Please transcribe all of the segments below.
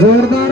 जोरदार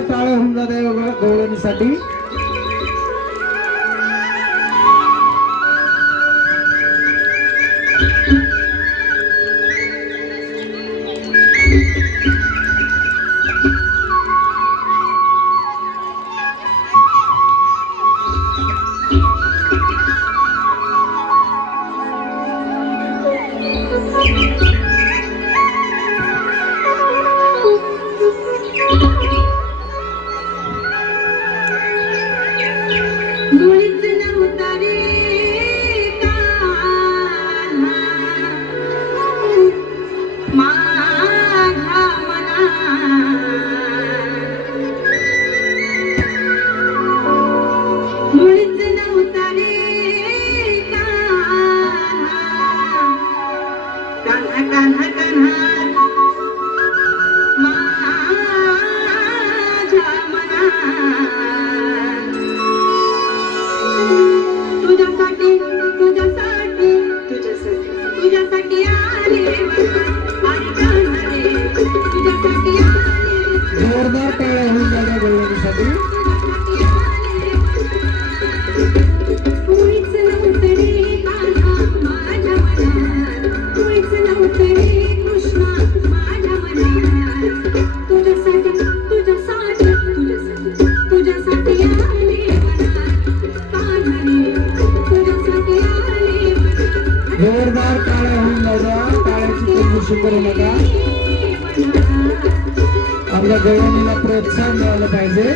करू नका. आपल्या गवळणीला प्रोत्साहन मिळालं पाहिजे.